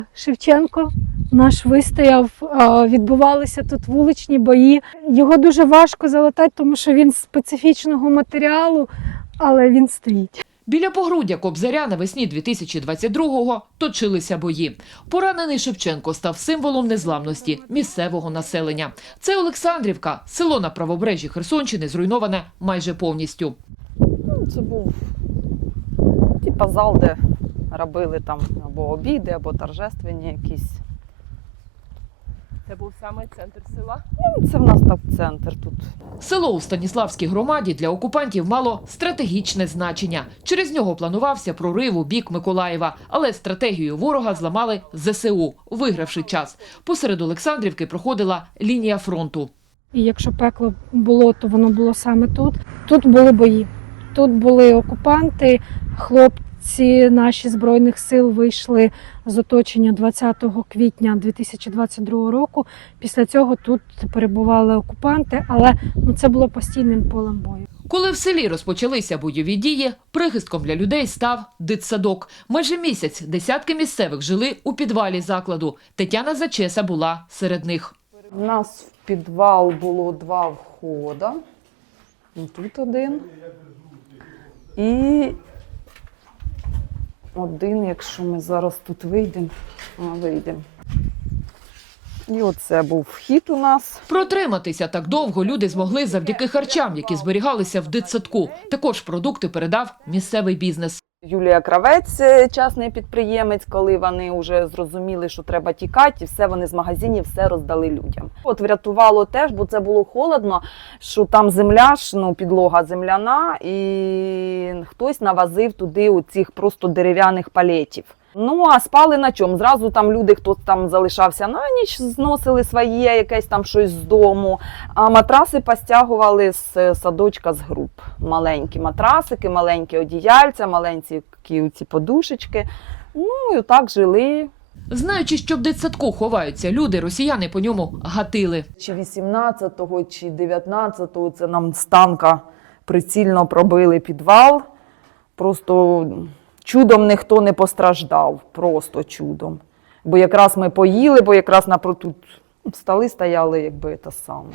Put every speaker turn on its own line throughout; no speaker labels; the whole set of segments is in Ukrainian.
Шевченко наш вистояв, відбувалися тут вуличні бої. Його дуже важко залатати, тому що він з специфічного матеріалу, але він стоїть.
Біля погруддя Кобзаря навесні 2022-го точилися бої. Поранений Шевченко став символом незламності місцевого населення. Це Олександрівка, село на правобережжі Херсонщини, зруйноване майже повністю.
Це був зал, де робили там або обіди, або торжественні якісь.
Це був саме центр села?
Це в нас так центр тут.
Село у Станіславській громаді для окупантів мало стратегічне значення. Через нього планувався прорив у бік Миколаєва, але стратегію ворога зламали ЗСУ, вигравши час. Посеред Олександрівки проходила лінія фронту.
І якщо пекло було, то воно було саме тут. Тут були бої. Тут були окупанти, хлопці наші Збройних сил вийшли з оточення 20 квітня 2022 року. Після цього тут перебували окупанти, але це було постійним полем бою.
Коли в селі розпочалися бойові дії, прихистком для людей став дитсадок. Майже місяць десятки місцевих жили у підвалі закладу. Тетяна Зачеса була серед них.
У нас в підвал було 2 входи. Тут один. І один, якщо ми зараз тут вийдемо, вийдемо. І оце був вхід у нас.
Протриматися так довго люди змогли завдяки харчам, які зберігалися в дитсадку. Також продукти передав місцевий бізнес.
Юлія Кравець, частний підприємець, коли вони вже зрозуміли, що треба тікати, і все вони з магазинів все роздали людям. От врятувало теж, бо це було холодно, що там земля ж, підлога земляна, і хтось навозив туди оцих просто дерев'яних палетів. А спали на чому? Зразу там люди, хто там залишався на ніч, зносили своє якесь там щось з дому, а матраси постягували з садочка, з груп. Маленькі матрасики, маленькі одіяльця, маленькі ці подушечки. І так жили.
Знаючи, що в дитсадку ховаються люди, росіяни по ньому гатили.
Чи 18-го, чи 19-го це нам з танка прицільно пробили підвал. Просто чудом ніхто не постраждав, просто чудом. Бо якраз ми поїли, бо якраз тут столи стояли, якби те саме.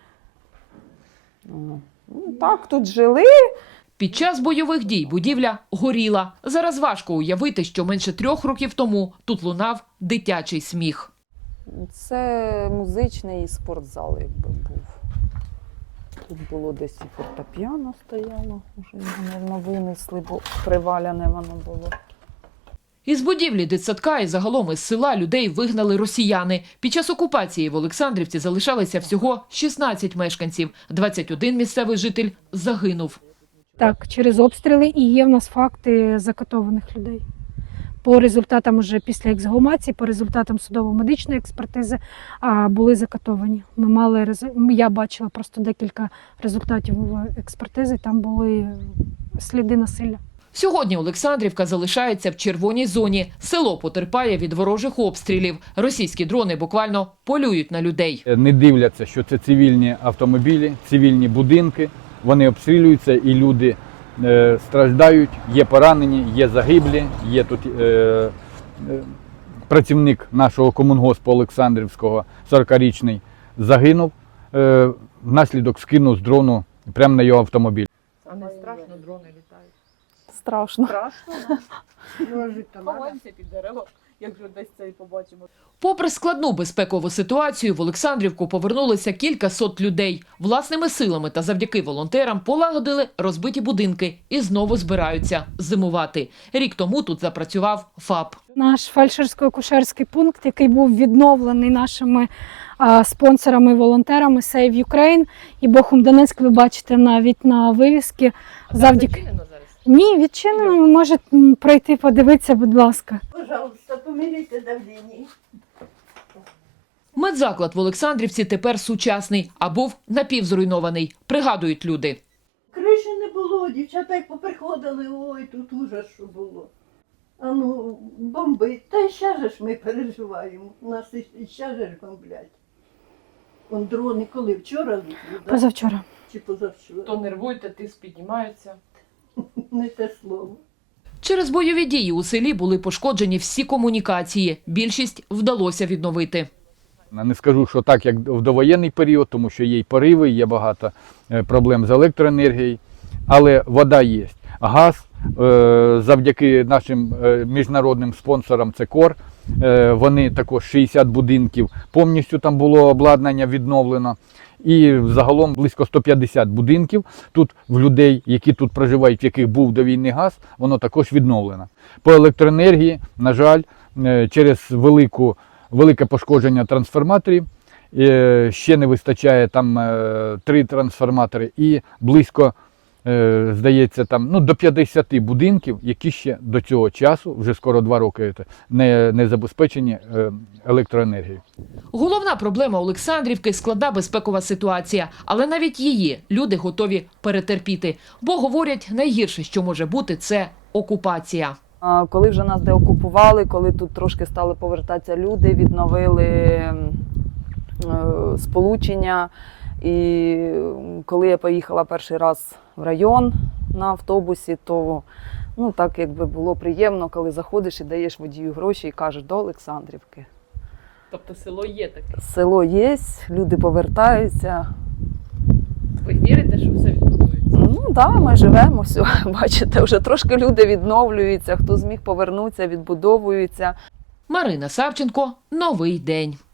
Так, тут жили.
Під час бойових дій будівля горіла. Зараз важко уявити, що менше 3 років тому тут лунав дитячий сміх.
Це музичний спортзал, якби був. Тут було десь і фортепіано стояло, вже його, мабуть, винесли, бо приваляне воно було.
Із будівлі дитсадка і загалом із села людей вигнали росіяни. Під час окупації в Олександрівці залишалися всього 16 мешканців. 21 місцевий житель загинув.
Так, через обстріли і є в нас факти закатованих людей. По результатам уже після ексгумації, по результатам судово-медичної експертизи були закатовані. Я бачила просто декілька результатів експертизи, там були сліди насилля.
Сьогодні Олександрівка залишається в червоній зоні. Село потерпає від ворожих обстрілів. Російські дрони буквально полюють на людей.
Не дивляться, що це цивільні автомобілі, цивільні будинки. Вони обстрілюються і люди страждають, є поранені, є загиблі, є тут працівник нашого комунгоспу Олександрівського, 40-річний, загинув, внаслідок скинув з дрону прямо на його автомобіль.
А не страшно, дрони літають?
Страшно.
Страшно? Ховаємося під дерева, як вже десь це і побачимо.
Попри складну безпекову ситуацію, в Олександрівку повернулося кількасот людей. Власними силами та завдяки волонтерам полагодили розбиті будинки і знову збираються зимувати. Рік тому тут запрацював ФАП.
Наш фельдшерсько-акушерський пункт, який був відновлений нашими спонсорами-волонтерами Save Ukraine і Бохум Донецьк, ви бачите навіть на вивіски. Завдяки... Ні, відчинено, ви можете пройти, подивитися, будь ласка.
Пожалуйста, поміряйте давлення.
Медзаклад в Олександрівці тепер сучасний, а був напівзруйнований, пригадують люди.
Криші не було, дівчата як поприходили, ой, тут ужас, що було. Бомбить. Та ще ж ми переживаємо, нас і ще ж бомблять. Вон дрони коли? Вчора?
Позавчора.
Чи позавчора?
То нервуйте, тиск піднімається.
Не те слово.
Через бойові дії у селі були пошкоджені всі комунікації. Більшість вдалося відновити.
Не скажу, що так, як в довоєнний період, тому що є й пориви, є багато проблем з електроенергією, але вода є. Газ, завдяки нашим міжнародним спонсорам, це КОР, вони також 60 будинків, повністю там було обладнання відновлено. І загалом близько 150 будинків тут в людей, які тут проживають, в яких був до війни газ, воно також відновлено. По електроенергії, на жаль, через велике пошкодження трансформаторів, ще не вистачає там 3 трансформатори і близько, здається, там, до 50 будинків, які ще до цього часу, вже скоро 2 роки, не забезпечені електроенергією.
Головна проблема Олександрівки – складна безпекова ситуація. Але навіть її люди готові перетерпіти. Бо, говорять, найгірше, що може бути – це окупація.
Коли вже нас деокупували, коли тут трошки стали повертатися люди, відновили сполучення. І коли я поїхала перший раз в район на автобусі, то так якби було приємно, коли заходиш і даєш водію гроші і кажеш до Олександрівки.
Тобто село є таке.
Село є, люди повертаються.
Ви вірите, що все відбудується?
Так, ми живемо, все, бачите, вже трошки люди відновлюються, хто зміг повернутися, відбудовуються.
Марина Савченко. Новий день.